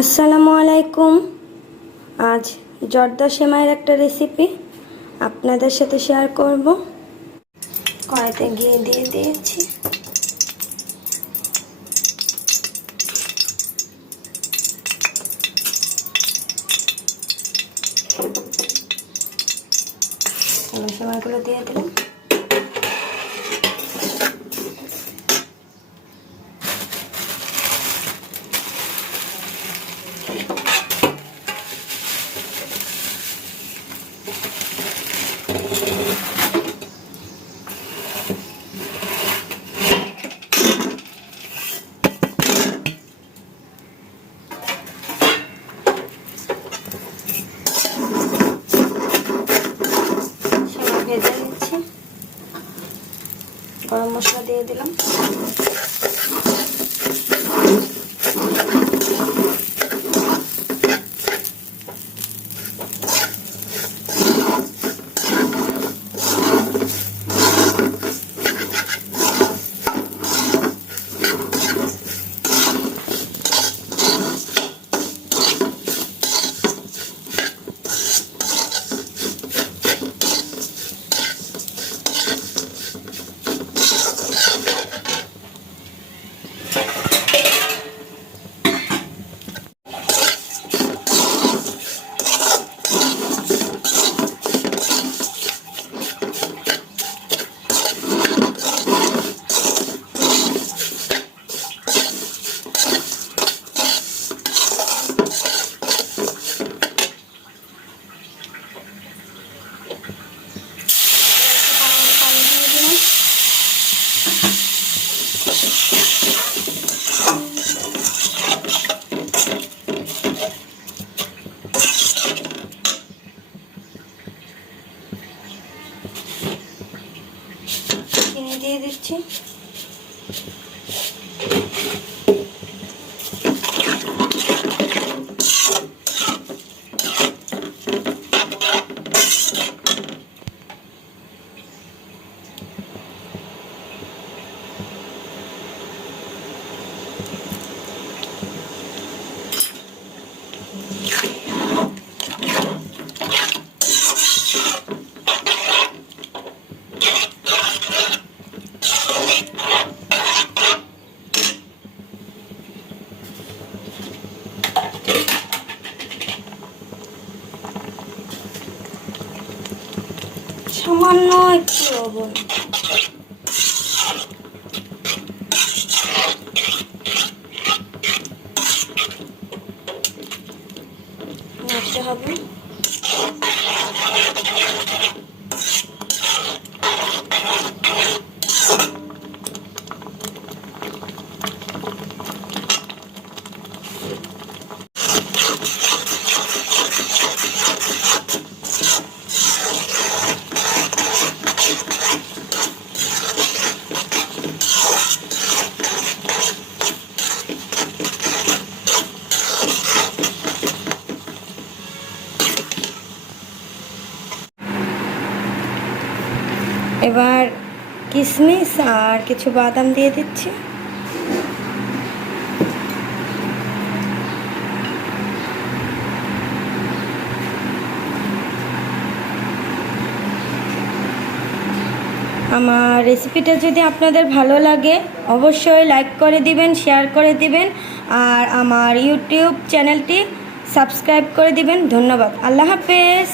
আসসালামু আলাইকুম। আজ জর্দা সেমাইয়ের একটা রেসিপি আপনাদের সাথে শেয়ার করব। কড়াইতে ঘি দিয়ে দিয়েছি। সেমাইগুলো দিয়ে দিলাম। ভেজে নিচ্ছি। গরম মশলা দিয়ে দিলাম। চিনি দিয়ে দিচ্ছি। সামান্য একটু লবণ। নাড়তে হবে। এবার কিশমিশ আর কিছু বাদাম দিয়ে দিচ্ছি। আমার রেসিপিটা যদি আপনাদের ভালো লাগে অবশ্যই লাইক করে দিবেন, শেয়ার করে দিবেন আর আমার ইউটিউব চ্যানেলটি সাবস্ক্রাইব করে দিবেন। ধন্যবাদ। আল্লাহ হাফেজ।